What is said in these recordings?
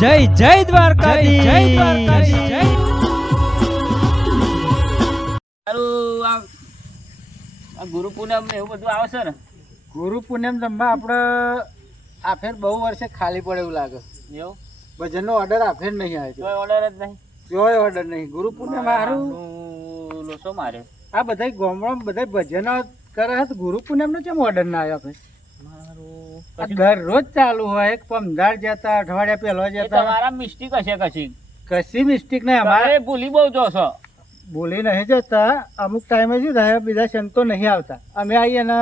જય જય દ્વારકા જય દ્વારકા જય આ આ ગુરુ પૂનમ ને એવું બધું આવશે ને? ગુરુ પૂનમ જમવા આપણે આ ફેર બહુ વર્ષે ખાલી પડે એવું લાગે. એવું? ભજનનો ઓર્ડર આ ફેર નહીં આવે કોઈ ઓર્ડર જ નહીં? જોય ઓર્ડર નહીં. ગુરુ પૂનમ મારું લોસો મારે આ બધા ગામડામાં બધા ભજનો કરે છે. તો ગુરુ પૂનમ નો કેમ ઓર્ડર ના આવ્યો ભાઈ મારું આ દરરોજ ચાલુ હોય એક પમદાર જતા અઠવાડિયા પહેલો જતા. તમારા મિસ્ટેક હશે કશી કશી મિસ્ટેક નહીં અમારે ભૂલી બહુ જો છો. બોલી નહીં જતા. અમુક ટાઈમે શું થાય બીજા સંતો નહીં આવતા. અમે આવીએ ને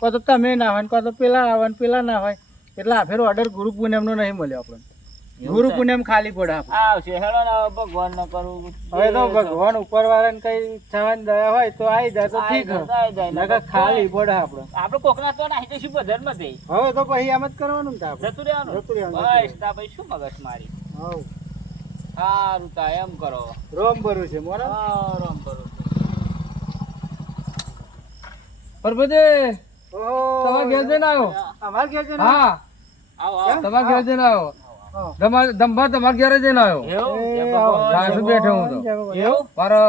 કહો તો તમે ના હોય ને કહો તો પેલા આવે ને પેલા ના હોય. એટલે આ ફેર ઓર્ડર ગુરુ પૂનમનો નહીં મળ્યો આપણને. ગુરુ પૂનમ ખાલી પડે આવશે હેડો ને ભગવાન ન કરવું હવે તો ભગવાન ઉપર વાળાને કઈ થવાની દયા હોય તો આવી જાય તો ઠીક જાય, નકર ખાલી પડે આપણે આપણે કોકના તો નાહી જઈશું બજારમાં જઈ. હવે તો પછી એમ જ કરવાનું ને આપણે જતું રહેવાનું. જતું રહેવાનું, બસ તા શું મગજ મારી? હવ. સારું તા એમ કરો. રોમ ભરું છે મોરા હા, ભરું કરો પરબતે ઓહો. તમાર ઘેર જઈને આવ્યો અમાર ઘેર જઈને હા. આવો તમાર ઘેર જઈને આવ્યો દંભા તમારા ઘેર જઈને આવ્યો. એવું? એ જય આવો. ભગવાન. સાસુ બેઠો હું તો. જય ભગવાન. એવું? મારો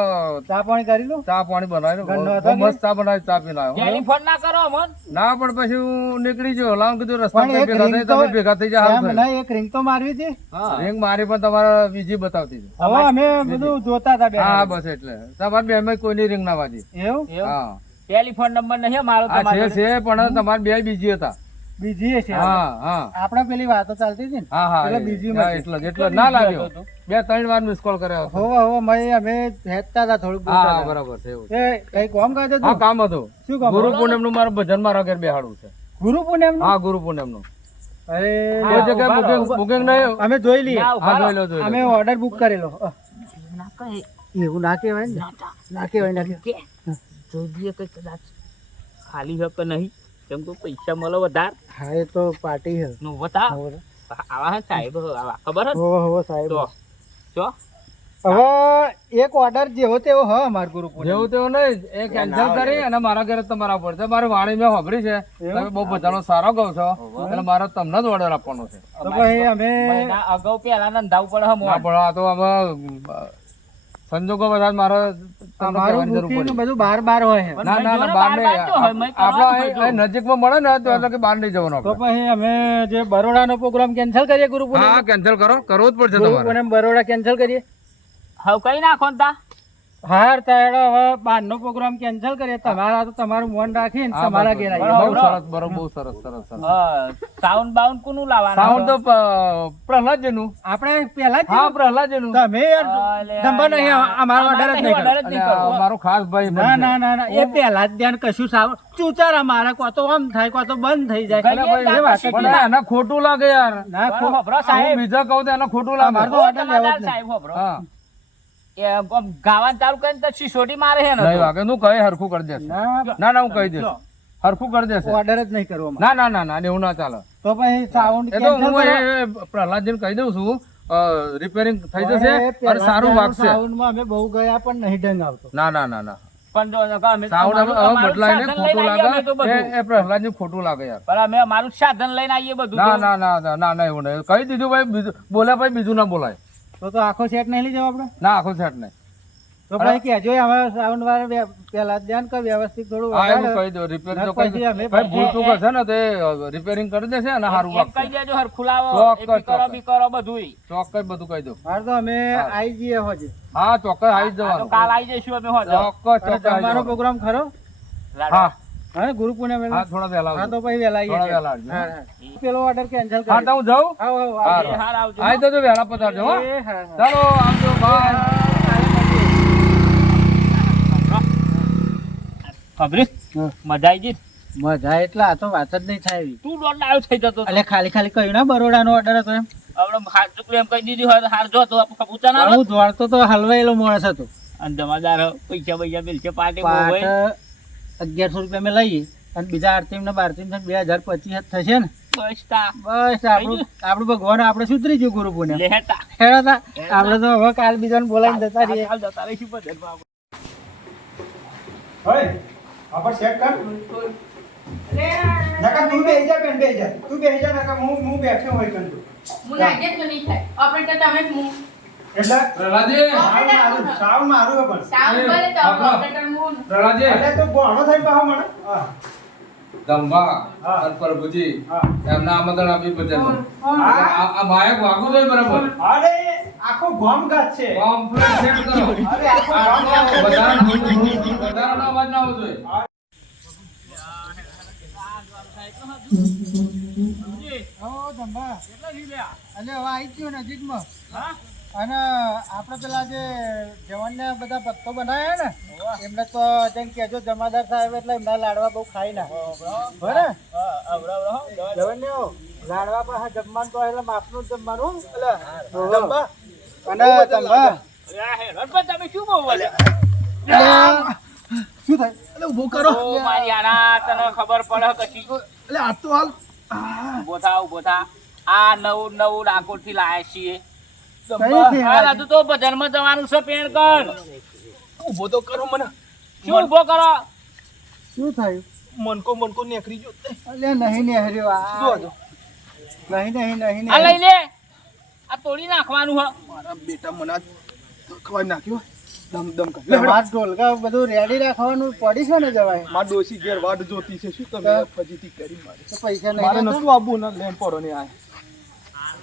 ચા પાણી કરી લો. ચા પાણી બનાવ્યો ઘરનો બહુ હતો કે? મસ્ત ચા બનાવી ચા પીને આવ્યો. ટેલિફોન ના કરો મન. ના પણ પછી હું નીકળી ગયો. લાવ કીધું રસ્તા ભેગા થઈ તમે ભેગા થઈ જાય એક ring તો મારવી હતી. રિંગ મારી પણ તમારે બીજી બતાવતી હતી. હવે અમે બધું જોતા હતા હા બસ એટલે. તમારે બે માં કોઈની રિંગ ના વાજી એવું? એવું? હા. ટેલિફોન નંબર નહીં મારો છે છે પણ તમારે બે બીજી હતા. બીજી છે. હા હા. આપણે પેલી વાતો ચાલતી હતી ને હા હા એટલે બીજી માં એટલે એટલે ના લાગ્યો. બે ત્રણ વાર મિસ કોલ કર્યો હો હો મય મેં અમે હેતતા હતા થોડું હા. બરાબર છે એવું એ કઈ કોમ કરતો હા કામ હતું. શું કામ? ગુરુ પૂનમનું મારું ભજન મારા ઘેર બેહાડું છે. ગુરુ પૂનમનું? હા ગુરુ પૂનમનું અરે જગ્યાએ બુકિંગ નહીં અમે જોઈ લઈએ. હા જોઈ લો જોઈ અમે ઓર્ડર બુક કરેલો ના કઈ એવું ના કહેવાય ને? ના કહેવાય ના કહેવાય. જોઈએ કઈ કદાચ ખાલી હક નહીં. કેમ કે પૈસા મળે વધાર? હા એ તો પાર્ટી હે નો વતા આવા હે સાહેબ આવા. ખબર હે? હો હો સાહેબ. તો જો. હવે એક ઓર્ડર જેવો તેવો હ અમાર ગુરુ પૂનમ જેવું તેવું નહીં એ કેન્સલ કરી અને મારા ઘરે તમારા પડશે છે. મારી વાણી મેં સાંભળી છે. તમે બહુ બધાનો સારો કહો છો. એટલે મારે તમને જ ઓર્ડર આપવાનો છે. તો પછી અમે અગાઉ પેલા નંધાવું પડે હે પણ આ તો હવે સંજોગો બધા મારે બુકિંગ બાર બાર હોય ના ના ના બહાર નહીં અહીં નજીકમાં મળે ને તો એટલે કે બહાર નહીં જવાનો તો પછી અમે જે બરોડાનો પ્રોગ્રામ કેન્સલ કરીએ ગુરુ હા કેન્સલ કરો. કરવો જ પડશે તમારે. બરોડા કેન્સલ કરીએ? હવે કઈ નાખો ને તા. હાર તાયડો હવે બહારનો પ્રોગ્રામ કેન્સલ કરીએ. તમારા તો તમારું મન રાખીને તમારા ઘેર. આવીએ. બહુ સરસ બરોબર બહુ સરસ સરસ સરસ. સાઉન્ડ બાઉન્ડ કોનું લાવવાનું સાઉન્ડ તો પ્રહલાદ પ્રહલાદજીનું. આપણે પહેલા જ હા પ્રહલાદજીનું. તમે નંબર નહીં અમારો ઓર્ડર જ નહીં. મારો ખાસ ભાઈ ના ના ના ના. એ પહેલા જ ધ્યાન કશું સાવ ચૂચારા મારા કો તો આમ થાય કો તો બંધ થઈ જાય. એ વાત જ પણ એને ખોટું લાગે યાર. ના ખોટું સાહેબ. બીજા કહું તો એને ખોટું લાગે. મારો તો લેવો. સાહેબ હા. ગાવાનું ચાલુ કરીને તો સિસોટી મારે છે ને નહીં વાગે હું કહે હરખું કરી દેશે ના ના ના હું કહી દઈશ હરખું કરી દેશે ઓર્ડર જ નહીં કરવો ના ના ના ના એવું ના ચાલે તો પછી સાઉન્ડ એ તો હું પ્રહલાદજીને કહી દઉં છું રિપેરિંગ થઈ જશે અને સારું વાગશે સાઉન્ડમાં અમે બહુ ગયા પણ નહીં ઢંગ આવતો ના ના ના ના બોલ્યા ભાઈ બીજું ના બોલાય તો તો આખો સેટ નહીં લઈ જવા આપણે? ના આખો સેટ નહીં. તો પછી કહેજો અમારા સાઉન્ડ વાર પહેલા ધ્યાન કર વ્યવસ્થિત થોડું હા એવું કહી દો રિપેર તો કહી દો ભાઈ ભૂલ ચૂક હશે ને તે રિપેરિંગ કરી દેશે અને સારું વાત કહી દેજો હર ખુલાવો ચોક્કસ, કરો બી કરો બધુંય. ચોક્કસ બધું કહી દો. હાર તો અમે આઈ જઈએ હોજે. હા ચોક્કસ આવી જવાનું. કાલ આવી જઈશું અમે હોજે. ચોક્કસ ચોક્કસ તમારો પ્રોગ્રામ ખરો? હા. હા ગુરુ પૂનમ હા થોડા વહેલા હા તો પછી વહેલા આવીએ થોડા. વહેલા આવજો. હા, હા. પેલો ઓર્ડર કેન્સલ હા તો હું જાઉં? હા હા હા, આવજો. આવી તો જો વહેલા પધારજો હો. હા, હા. ચાલો આવજો બાય ખબરી? મજા આવી ગઈ? મજા એટલે આ તો વાત જ નહીં થાય તું દોડ લાવ્યો થઈ જતો એટલે ખાલી ખાલી કહ્યું બરોડા નો ઓર્ડર હતો એમ. આપણે હાર ચૂકલું એમ કહી દીધું હોય તો હાર જો તો આપણે પૂછા ના હું દોડતો તો હલવાયેલો માણસ હતો. અને જમાદાર પૈસા પૈસા મિલશે પાર્ટી પાટ હોય. અગિયારસો રૂપિયા મેં લઈએ અને બીજા આરતીમ ને બારતીમ બે હજાર પચીસ થશે ને. બસ બસ આપણું આપણું ભગવાન આપણે સુધરી ગયું ગુરુ પુણ્ય. હેડો આપણે તો હવે કાલ બીજાને બોલાવીને જતા રહીએ. કાલ જતા રહીશું બધામાં. હોય આપણે ચેક કર. નકા તું બેહી જા બેન બેહી જા તું બેહી જા નકા હું હું બેઠો હોય કંદુ હું લાગે તો નહીં થાય. ઓપરેટર તમે હું એટલે પ્રહલાદજી સાવ મારું હે પણ. સાવ ભલે તો ઓપરેટર હું પ્રહલાદજી. એટલે તો ગોળો થઈ પાહો મને. હા. દંભા હા. અને પ્રભુજી. હા. એમને આમંત્રણ આપી ભજનમાં આ આ માયક વાગુ જોઈએ બરાબર. અરે આખો ગોમ ગાત છે. કમ્પ્લીટ સેટ કરો. અરે આખો ગોમ ગાત છે. વધારાનો વધારાનો અવાજ ના આવવો જોઈએ. કેટલા જીલ્યા અલે હવે આવી ગયો નજીકમાં. અને આપણે પેલા જે જવાનને બધા ભક્તો બનાવ્યા ને એમને તો જેમ કેજો જમાદાર સાહેબ એટલે એમના લાડવા બહુ ખાઈ ના. બરાબર. જવાનને લાડવા પણ હા જમવાનું તો એટલે માપનું જ જમવાનું અને તમે શું બહુ બોલે? શું થાય? એટલે ઊભો કરો. મારી આના તને ખબર પડે કશી એટલે આ તો હાલ. થા થા. આ નવું નવું ડાકોરથી લાયા છીએ. આ તો બજારમાં જવાનું છે પેણ કર. ઊભો તો કરો મને. શું ઊભો કરો? શું થયું? મનકો મનકો નીકળી ગયો. તે. નહીં ને આ. જો જો. નહીં નહીં નહીં આ લઈ લે. આ તોડી નાખવાનું હ. મારા બેટા મને ખવાઈ નાખ્યો. દમ દમ કર ઢોલકા બધું રેડી રાખવાનું પડી છે ને જવાય? માર ડોસી ઘેર વાટ જોતી છે. શું તમે ફજીતી કરી મારી? તો પૈસા મારે નહીં નતું આબુ ના લેમ્પોરો પડો ને આ.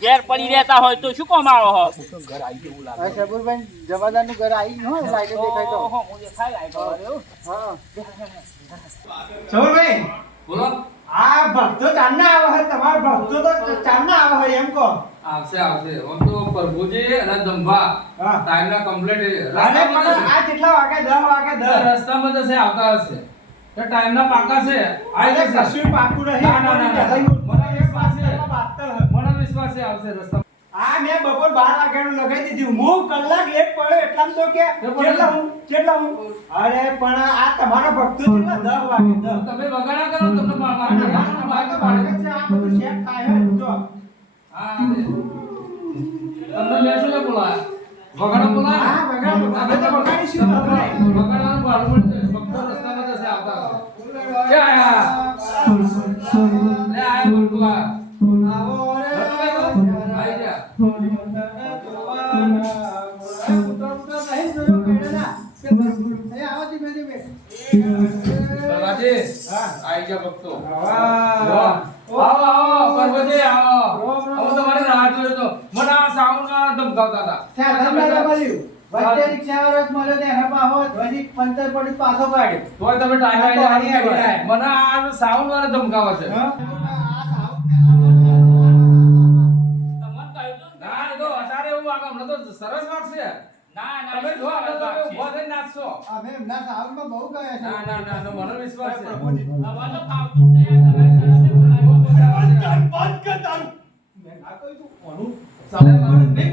ઘેર પડી રહેતા હોય તો શું હો ઘર આવી ગયું લાગે સબુરભાઈ જમાદારનું ઘર આવી ગયું હોય લાઈટે દેખાય તો. ઓહો, હું દેખાય લાયક હા. સૌરભાઈ બોલો. આ ભક્તો ચાંદના આવે છે તમારા ભક્તો તો ચાંદના આવે છે એમ કહો. આવશે આવશે. આમ તો પ્રભુજી અને દંભા. ટાઈમના કમ્પ્લીટ આ કેટલા વાગે? 10 વાગે દસ. રસ્તામાં જશે આવતા હશે. તો ટાઈમના પાકા છે. આ કશું પાકું નહીં. ના, ના, ના. મને એક પાસે બાતલ છે. મને આવશે રસ્તા આ મેં બપોર બાર વાગ્યાનું લગાવી દીધું હું કલાક લેટ પડ્યો એટલામાં તો કે કેટલા હું કેટલા હું અરે પણ આ તમારો ભક્તો કેટલા દસ વાગે દસ તમે વગાડા કરો તમને મારા છે, આ બધું સેટ થાય જો. હા, તમને મેં શું લે બોલાયા? વગાડા બોલાયા? હા, વગાડા અમે તો વગાડીશું. વગાડવાનું ભાડું પડશે. ભક્તો રસ્તામાં જશે આવતા. ક્યાં આયા? લે આયા આ. આવો હા. આઈ જા ભક્તો. આવો, આવો, પાર્વતી, આવો. આવો. હું રાહ જોયો તો. મને આ સાઉન્ડમાં ધમકાવતા હતા. તમને ના મળ્યું. વચ્ચે રિક્ષાવાળો મળ્યો ને એના પાછો હજી પંચર પડી પાછો કાઢ્યો. તોય તમે ટાઈમ આવી હા, આઈ. મને આ સાઉન્ડ વાળા ધમકાવે છે હા? તમને કહ્યું તું ના, તો અત્યારે એવું આગળ હમણાં તો સરસ વાગશે. ના ના તમે જો આગળ તમે છે? થઈને નાચશો. અમે એમના સાઉન્ડમાં બહુ ગયા છે. ના, ના, ના, મને વિશ્વાસ છે. પ્રભુજી. તો ફાવતું જ નહીં. મેં કહ્યું તું, કોનું?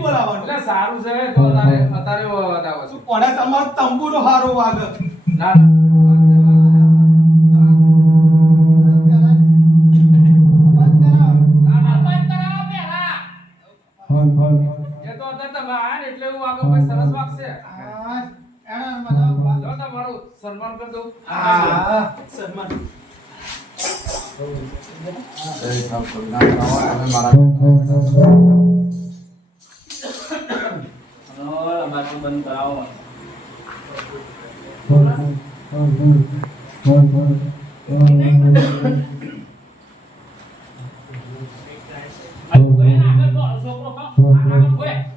બોલાવાનું. એટલે સારું છે તો અત્યારે અત્યારે અવાજ શું કોને તમારો તંબુરો હારો વાગે ના, ના. તમે આયા ને એટલે એવું વાગે ભાઈ સરસ વાગશે જો. તમારું સન્માન કરી દઉં. સન્માન. હવે અમારે તો બંધ કરાવો આગળ ઊભો રહે ને, આગળ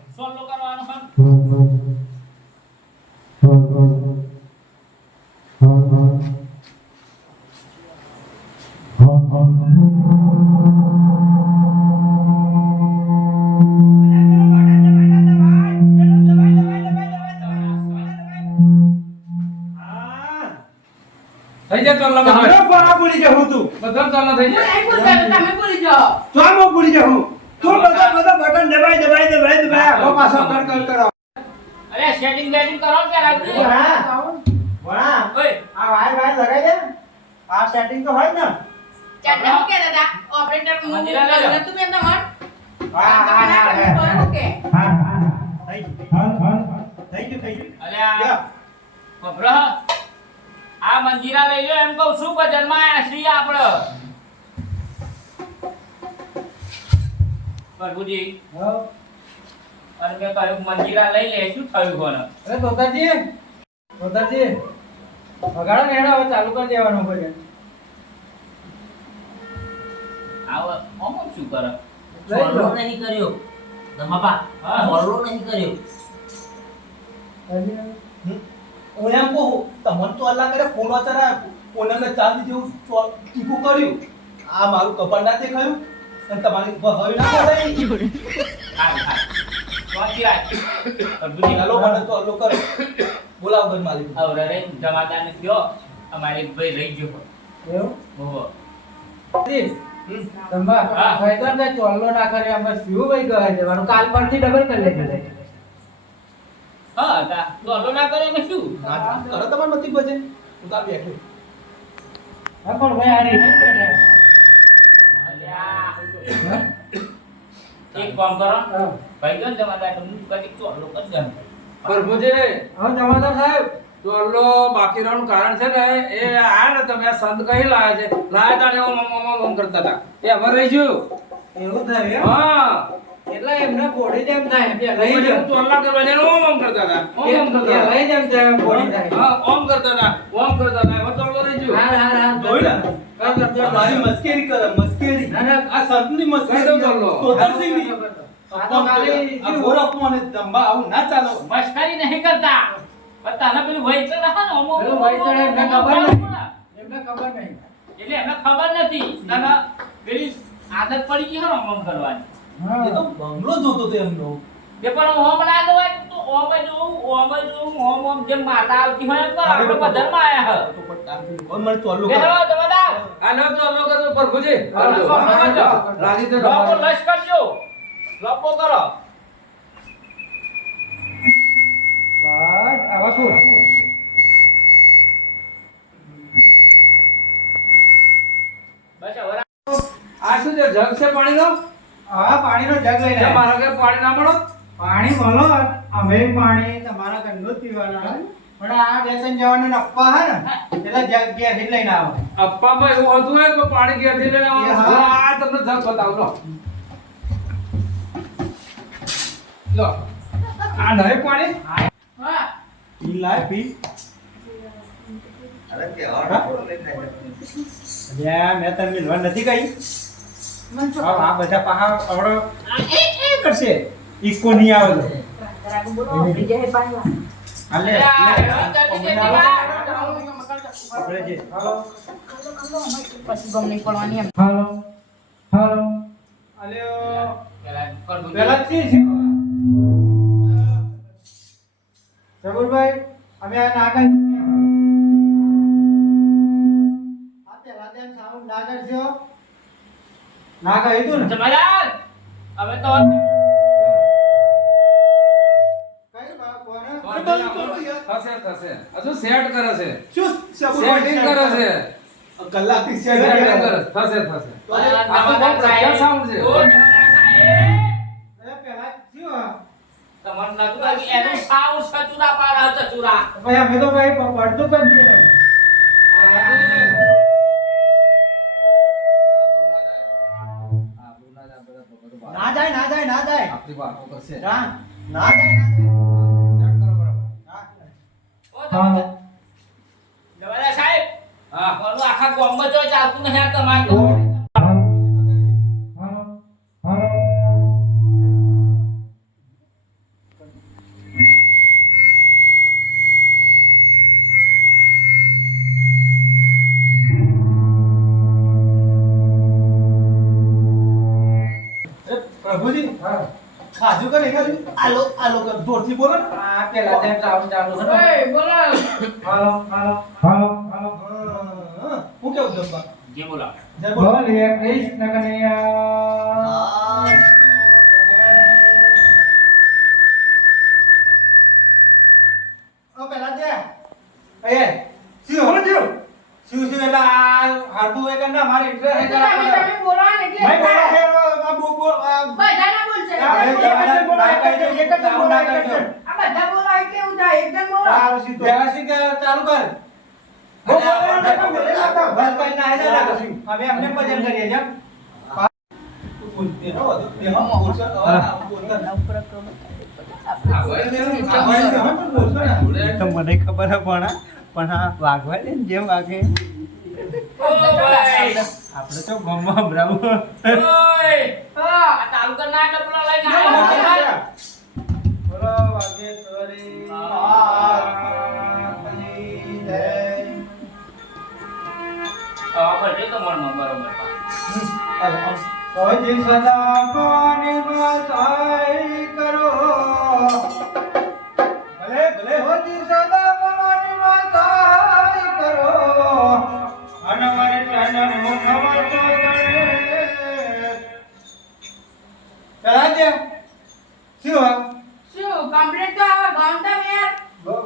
માં તારો પરા જવું તું? બધા ચોલ્લા થઈ જાય તમે પૂરી જાઓ. તો આમ હું ભૂલી જવું તું બધા બધા બટન દબાઈ દબાઈ દબાઈ દબાઈ. આખો પાછો કર કર કરો. અરે સેટિંગ સેટિંગ કરો પહેલા હા વણા ઓય. આ વાયર વાયર લગાઈ દે આ સેટિંગ તો હોય ને. ચાલ હું કે દાદા ઓપરેટર હું મંદિરા લઈ લો. મેં તમાર? હા હા હા હા કે? હા હા થઈ ગયું હા હા થઈ ગયું થઈ ગયું. અરે ખબર? આ મંજીરા લઈ લ્યો એમ કહું ભજનમાં આયા છીએ આપણે. પ્રભુજી હા. અને મેં કહ્યું મંજીરા લઈ લે શું થયું કોને? અરે દોતાજી દોતાજી વગાડો ને હવે ચાલુ કરી દેવાનું ભજન આવ ઓમ શું કરે? લઈ નહીં કર્યો. ધમાપા હા. ચોલ્લો નહીં કર્યો. હજી? હું એમ કહું તમને તો અલ્લાહ કરે ફોન વાચરા ઓનમને ચાંદી જેવું ટીપું કર્યું. આ મારું કપાળ ના દેખાયું. અને તમારી હવે ના બોલાય હાલ હાલ ચાલો મને તો અલ્લો કરો. બોલાવો ઘર માલિક. આવરે રે જમાદાર ને કયો અમારે એક ભાઈ રહી ગયો. એવું? ઓહો. જી, સંભા, હા. ભાઈ તો ને ચોલ્લો ના કરે શું ભાઈ કહે છે? મારું કાલ પરથી ડબલ કરી લેજો. હા તા. તો અલો ના કરે એમાં શું? ના કરો તમારે નથી બજે હું તો બેઠો. હા પણ ભાઈ આ રીતે બેઠા. એક કામ કરો. ભાઈ જો જમાદાર તમને કદી ચોલો કરી દે પ્રભુજી હા જમાદાર સાહેબ. ચોલ્લો બાકી રહેવાનું કારણ છે ને એ આ ને તમે આ સંત કહી લાયા છે? લાયા તાણે ઓમ કરતા હતા એ હવે રહી ગયું. એવું થયું હા. એટલે એમને બોડી જેમ થાય પેલા લઈ હું ચોલ્લા કરવા જઈને ઓમ ઓમ કરતા હતા. ઓમ ઓમ કરતા હતા. લઈ જેમ થાય બોડી થાય. હા ઓમ કરતા હતા ઓમ કરતા હતા. હવે ચોલ્લો રહી ગયું. હા હા હા જોયું ને? મારી મસ્કેરી કરે મસ્કેરી. ના, ના, આ સંતની. તો ખાલી ગોરખમાં આવું ના ચાલો. મસ્કરી નહીં કરતા. પણ તને પેલું વૈચર હા ને પેલું વૈચર એમને ખબર નહીં. એમને ખબર નહીં. એટલે એમને ખબર નથી. તને પેલી આદત પડી ગઈ હે ઓમ કરવાની? એ તો બંગલો જોતો તો એમનો. એ પણ ઓમ ના ગવાય તો ઓમ જોઉં ઓમ જ જોવું ઓમ ઓમ જેમ માતા આવતી હોય પર આપણે આપણે બધામાં આયા તો પણ કોણ મને ચોલ્લું હે કરે? આ ન ચોલ્લો કરજો પ્રભુજી હા. હા, હા, હા. રાજી તો લોકો લશ કરજો. લોકો કરો. બસ આવા શું? બસ હવે આ શું છે? જગ છે પાણીનો? હા પાણીનો જગ લઈને. મારા પાણી ના મળો. પાણી મળો અમે પાણી તમારા ઘરનું જ પીવાના. પણ આ બે ત્રણ જવાનું અપ્પા હે ને એટલે જગ ઘેરથી લઈને આવો. અપ્પામાં એવું હતું હોય કે પાણી લઈને આવવાનું? આ તમને જગ બતાવું. લો. લો. આ નહીં પાણી? હા પી. લાય પી અલ્યા, મેં મિલવા નથી કહી આ આ બધા પાહા આવડો એ એ કરશે. ઈકો નહીં આવે અમે આ નાગર આ પેલા તેમ સાઉન્ડ નાગર છો ના કહ્યું તું ને? જમાદાર હવે તો કઈ બા- થશે થશે. હજુ સેટ કરે છે. શું? સેટિંગ કરે છે. કલાકથી સેટિંગ શેર કરે. કરે. થશે થશે. આ આ તો બહુ પ્રખ્યાત છે. તમને? એનું સાવ સચુરા પાડા ચચુરા ભાઈ અમે તો ભાઈ પડતું જ નથી. જાય ના જાય ના જાય આપણી વાતો કરશે. ના ના જાય ના જાય સેટ કરો બરાબર. ઓ, જમાદાર. જમાદાર સાહેબ હા. બોલો આખા ગામમાં જો ચાલતું નહીં આ તમારે કર બોલો ને. આ પેલા તેમ સાઉન્ડ ચાલુ છે. ને. ઓય, બોલો. હાલો હાલો. હાલો હાલો. હા, કેવું જબ્બા જે બોલા. જય બોલો. બોલીએ કૃષ્ણ કનૈયા. ઓ પેલા દે એ જો એટલે આ એક ના મારે ઇન્ટરેસ્ટ તો તમે બોલો એટલે ભાઈ બોલો. હે આ બો બોલો ના ચાલુ કર. હવે અમને ભજન કરીએ છે ફૂલ બેહો વધુ બેહો બોલશો હવે ના બોલતા ના. આ હોય ને એવું આ ભાઈ બેહો પણ બોલશો તો મને ખબર હે પણ પણ હા વાઘવા દે ને જેમ વાગે આપણે તો ગમવા સંભળાવું ઓય હા. આ તાલુકા ના ડબલા લઈને આવ્યો બોલો વાઘેશ્વરી માતની જય. હા ભલે તો મનમાં બરોબર હાલો, હાલો. હજી સદા કોની માતાઈ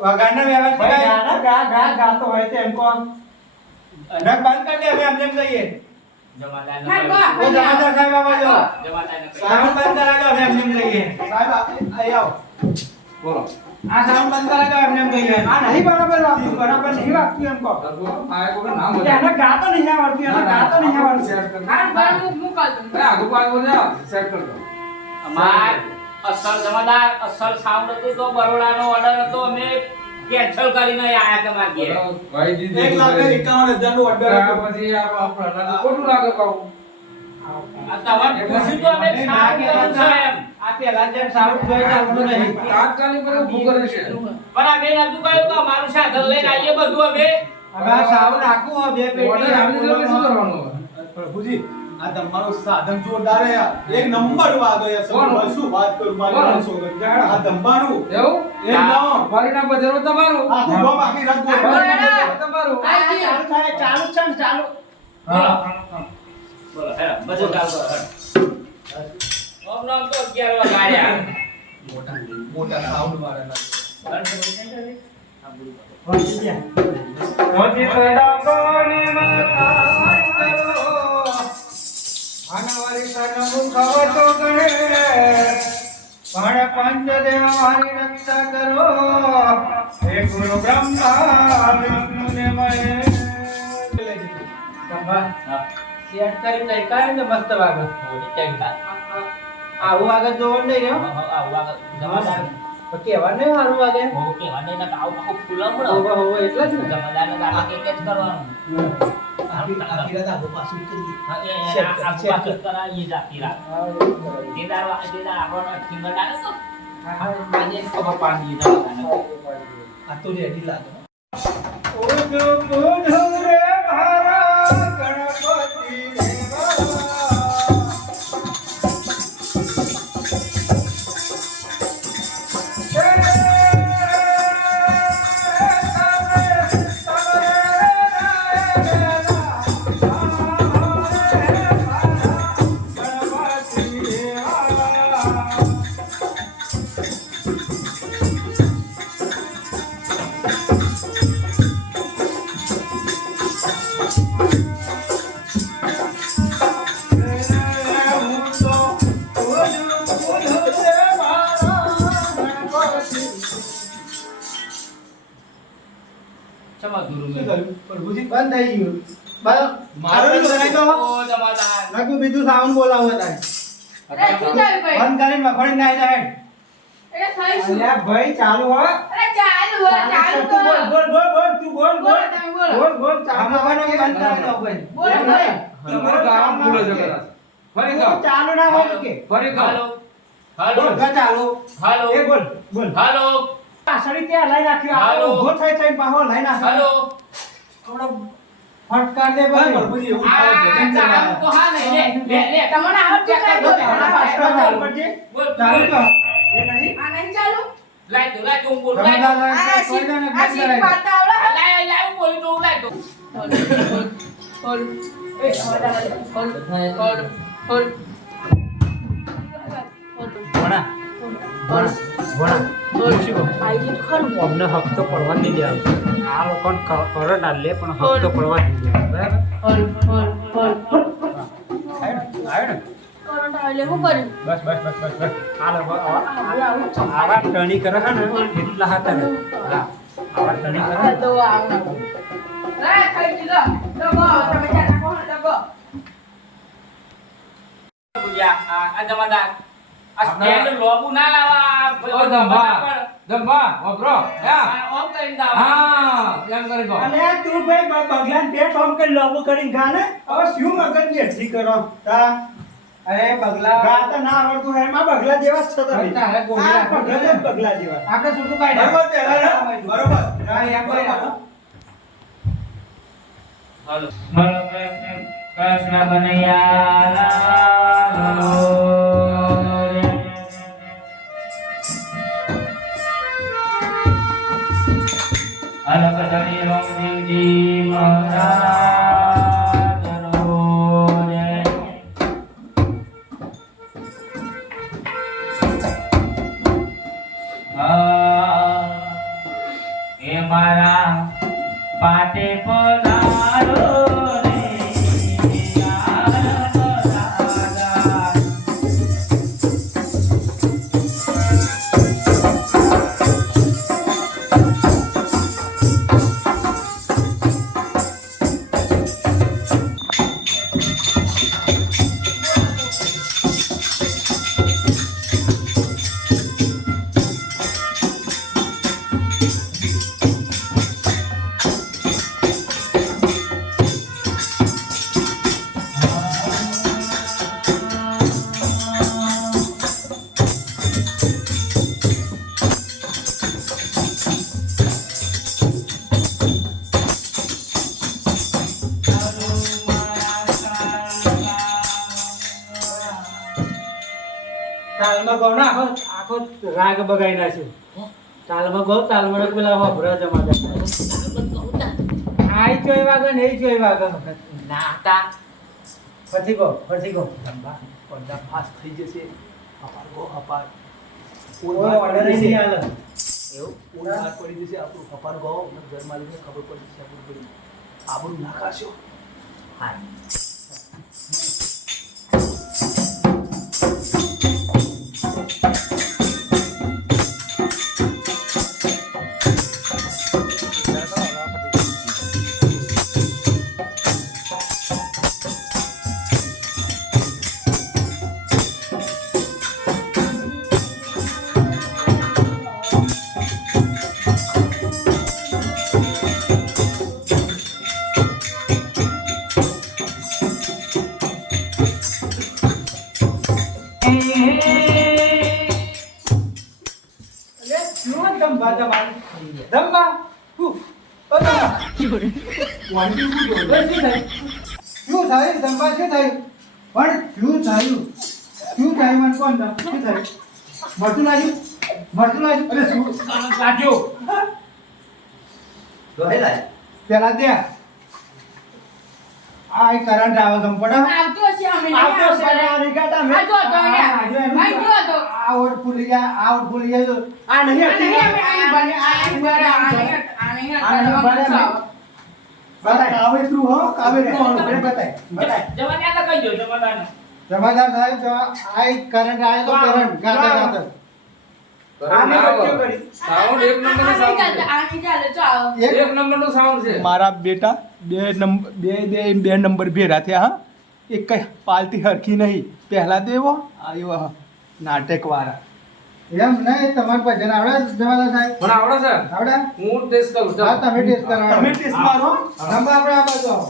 વગાડના વ્યવહાર ગાના ગા ગા ગાતો હોય તો એમ કો રગ બંધ કરી દે હવે એમ કહીએ. જમાદાર ના, બા. ઓ જમાદાર સાહેબ આવા જો. જમાદાર બંધ કરાવી દો હવે એમને એમ કહીએ. સાહેબ આ- અહીં આવો. બોલો. આ સાઉન્ડ બંધ કરાવી દો કહીએ. આ નહીં બરાબર વાગતું બરાબર નહીં વાગતું એમ કહો આ કોઈ નામ કે એને ગાતો નહીં આવડતું એને ગાતો નહીં આવડતું. કર મુકલ કર દો. અમાર અસલ જમાદાર અસલ સાઉન્ડ હતું તો બરોડાનો ઓર્ડર હતો અમે કેન્સલ કરીને આયા તમાર ઘેર. ભાઈ દીદી એક લાખ ને એકાવન હજારનો order હતો. પછી આ આપણને ખોટું લાગે કહું આ તમારે પૂછ્યું તો અમે મને સાઉન્ડ ના કરું છે એમ. આ પેલા જેમ સાઉન્ડ જોઈ ચાલતું નહીં તાત્કાલિક બધું ઊભું છે પણ અમે નતું કહ્યું કે અમારું સાધન લઈને આવીએ બધું અમે. હવે આ સાઉન્ડ આખું બે પેટી ઓર્ડર આપી દીધો શું કરવાનું પ્રભુજી આ તમારું સાધન જોરદાર હે યાર. એક નંબર વાગ હે સર શું વાત કરું મારી સોગંદ. આ ધંબાનું. એવું? એક ના. ફરીના બજારમાં તમારું. આખું ગામ આખી રાત બોલ. બજારમાં તમારું. આ ચાલુ થાય ચાલુ છે ને ચાલુ. હા બોલો હેલો બધું ચાલુ ઓમ નામ તો 11 વાગ્યા મોટા સાઉન્ડ વાળા મોટી સદાકોની માતાઈ કરો. આનવારી સનમુ ખબર તો ગણે. પણ પંચદેવ મારી રક્ષા કરો. હે ગુરુ બ્રહ્મા વિષ્ણુ ને મહેશ. સેટ કરી નહીં કાંઈ ને મસ્ત વાગે. આવું આગળ જોવો નહીં રહ્યો જમાદાર તો કહેવા નહીં સારું વાગે. ઓકે અને નહીં આવું આખું ફૂલા પડો. હોવે હોવે એટલે જ ને. જમાદાર ને કે જ કરવાનું. આખી આખી રાત આગળ પાછું કરી હા, એ- એ શેક આ- કર, આખું શેક પાછું કરાવીએ જ આખી રાત. તે દાડો- તે દાડો આપણને finger ડાલે તો આજે ખબર પાડી દીધા ફરી કહો ચાલુ ના હોય કે. ફરી કહો હાલો. હાલો. ચાલુ? હાલો. એ બોલ બોલ. હાલો. પાછળી ત્યાં લઈ નાખ્યો. આ હાલો. ઊભો થઈ થઈ પાછો લઈ નાખ્યો. હાલો. થોડો ફટકાર દે ભાઈ પ્રભુજી આ છે. ચાલુ હા લે લે તમને આવડતું છે તો ચાલુ બોલ ચાલુ. એ નહીં? આ નહીં ચાલુ? તો તો હું બોલું આ આ આવડે. આ હું બોલું તો એ ખરું અમને હપ્તો પડવા નહીં દેવાનો. આ લોકોને કરંટ કરંટ લે પણ હપ્તો પડવા નહીં દેવાનો. બરાબર? બસ બસ બસ બસ બસ. આ લોકો આવા ટણી કરે છે ને એટલા હતા ને. હા. આવા ટણી કરે તો આવના લે ખાઈ લીધો ડબો તમે ચાના કોણ ડબો સમજ્યા આ આ જમાદાર. આ સ્ટેન્ડ લોબુ ના લાવા જંભા જંભા વાપરો. ઓમ કરીને દાવ. હા એમ કરી દો. અને તું ભાઈ બ- બે ઠોમ કરી લોબો કરીને ગા હવે શું મગજ જેઠી કરો? તા. અરે બગલા ગાતા ના આવડતું એમાં બગલા જેવા જ છો તમે. તારે ગોળી બગલા બગલા જેવા આપણે છૂટું કાઢી બરોબર હા, હા, બરોબર. હા એમ કરી હાલો. કૃષ્ણ કનૈયા અલગ ધણી રામદેવજી મહારાજનો ગો ના આખો આખો રાગ બગાઈ નાખ્યો. તાલમાં ગો તાલમાં પેલા વાપરા જમા આ ચોય વાગે ને એ ચોય વાગે ના તા પછી ગો પછી ગો. પડદા ફાસ્ટ થઈ જશે. અપાર ગો અપાર. ઓર્ડર નહીં આલે. એવું? પૂર પડી જશે આપણું અપાર ગો. ઘર માલિકને ખબર પડી જશે આપણું આબરૂ નાખાશો. હા. પેલા દે. આ કરંટ આવે ગમ પડે. આવતો છે અમે આવતો છે આ રીકાટા મે આ જો તો અહીંયા. જો તો. આ ઓટ ફૂલી જાય આ ઓટ ફૂલી જાય આ નહીં આ નહીં અમે આ બને, આ નહીં, આ નહીં, આ નહીં બતાય કાવેત્રું હો કાવેત્રું બતાય. બતાય જમાદાર તો કહી દો જવાના. જવાના સાહેબ આ કરંટ આવે તો કરંટ કાતા ગાતા. મારા બેટા બે નંબર બે બે બે નંબર ભેરા થયા હા. એ કઈ પાલતી હરખી નહીં. પહેલા તો એવો આવ્યો હા નાટક વાળા એમ નહીં તમારે ભજન આવડે જમાદાર સાહેબ? મને આવડે છે? આવડે? હું ટેસ્ટ કરું છું હા તમે ટેસ્ટ કરાવો તમે ટેસ્ટ મારો નંબર આપણે આ બાજુ આવો.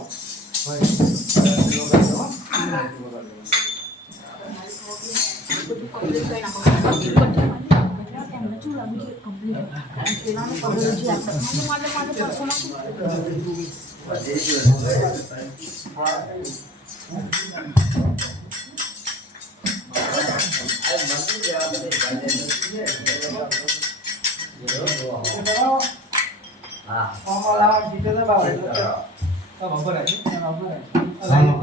હાલો.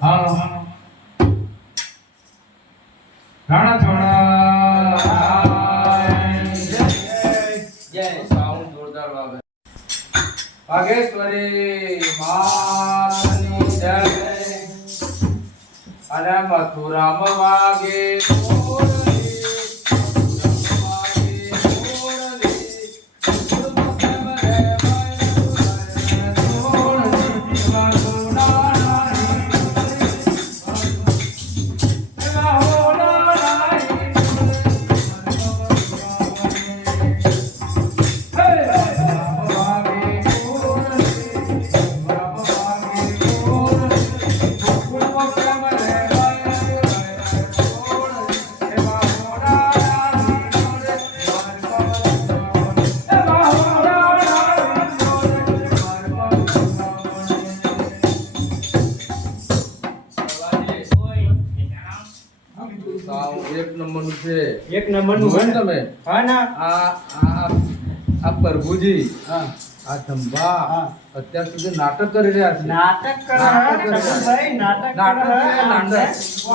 હાલો. રાણા છોડા વાગેશ્વરી માની જય. અને મથુરામ વાગે તમે. હા ના. આ આ આ પ્રભુજી હા. આ ધંભા અત્યાર સુધી નાટક કરી રહ્યા છે. નાટક કરે નાટક નાટક નાટક કરે. છે, નાટક.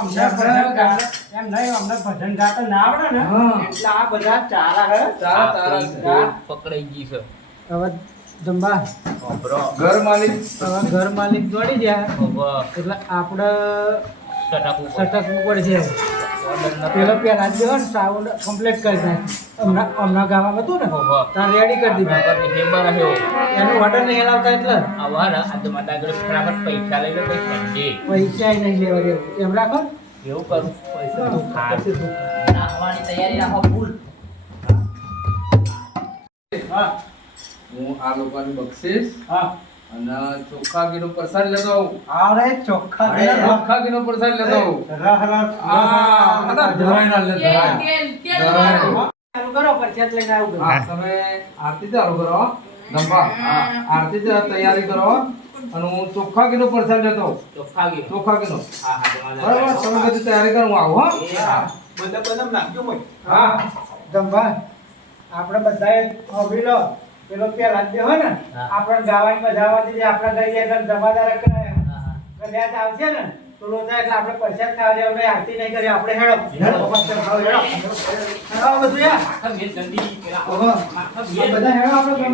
અમને. ભજન ગાતા- એમ નહીં અમને ભજન ગાતા ના આવડે ને. એટલે આ બધા ચારા હે. પકડાઈ ગઈ છે. હવે જંબા ઘર માલિક. હવે ઘર માલિક દોડી ગયા. એટલે આપણે સટકવું પડશે. પેલો પેલા જ ને સાઉન્ડ કમ્પ્લીટ કરી દે હમણાં હમણાં ગાવામાં હતું ને? ત્યાં રેડી કરી દીધું. હેબર એનું ઓર્ડર નહીં હલાવતા એટલે? આવા ને આ તો મારા આગળ ફટાફટ પૈસા લઈ લે પછી પૈસા નહીં લેવા દેવું એમ રાખો. એવું કરું? પૈસા તું ખાશે તું. નાખવાની તૈયારી રાખો ફૂલ. હા. હું આ લોકોની બક્ષીસ હા. અને ચોખ્ખા ઘીનો પ્રસાદ લેતો આવું. આવડે ચોખ્ખા અરે, ચોખ્ખા ઘીનો પ્રસાદ લેતો આવું. રહ રહ આ ના, ધરાય ના લે, ધરાય. તેલ તેલ ધરાય. ચાલુ કરો પરસાદ લઈને આવું હા, તમે આરતી ચાલુ કરો ગંભા હા આરતી તૈયારી કરો અને હું ચોખ્ખા ઘીનો પ્રસાદ લેતો ચોખ્ખા ગીરો. ચોખ્ખા ઘીનો. હા હા બરાબર. તમે બધી તૈયારી કરો હું આવું હો. બધા બધા નાખજો મોય હા. ગંભા આપણે બધાએ લો. પેલો પેલા જ હોય ને આપણને આપણે ગાવાની મજા આવતી આપણે ગઈએ એટલે જમાદાર. કદાચ આવશે ને તો રોજા એટલે આપણે પૈસા ખાવા જાય આપણે આરતી નહીં કરી આપણે હેડો. હેડો. બધું યાર. બધા હેડો આપણે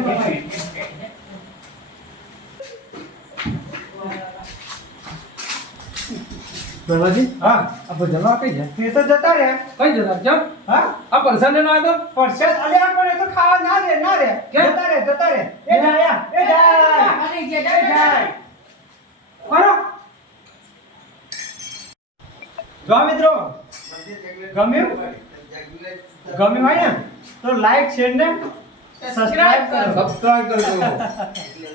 કરવા. હા આ ભજનમાં કઈ જાય એ તો જતા રે કઈ જતા જમ. હા? આ પ્રસાદ આવ્યો તો? પરસાદ? અરે આપણે તો ખાવા ના રે ના રે જતા રે જતા રે એ જાય એ જાય. અરે જે જાય. કરો જો મિત્રો ગમ્યું? ગમ્યું હોય ને? તો લાઈક શેર ને સબસ્ક્રાઇબ કરો. સબસ્ક્રાઇબ કરજો.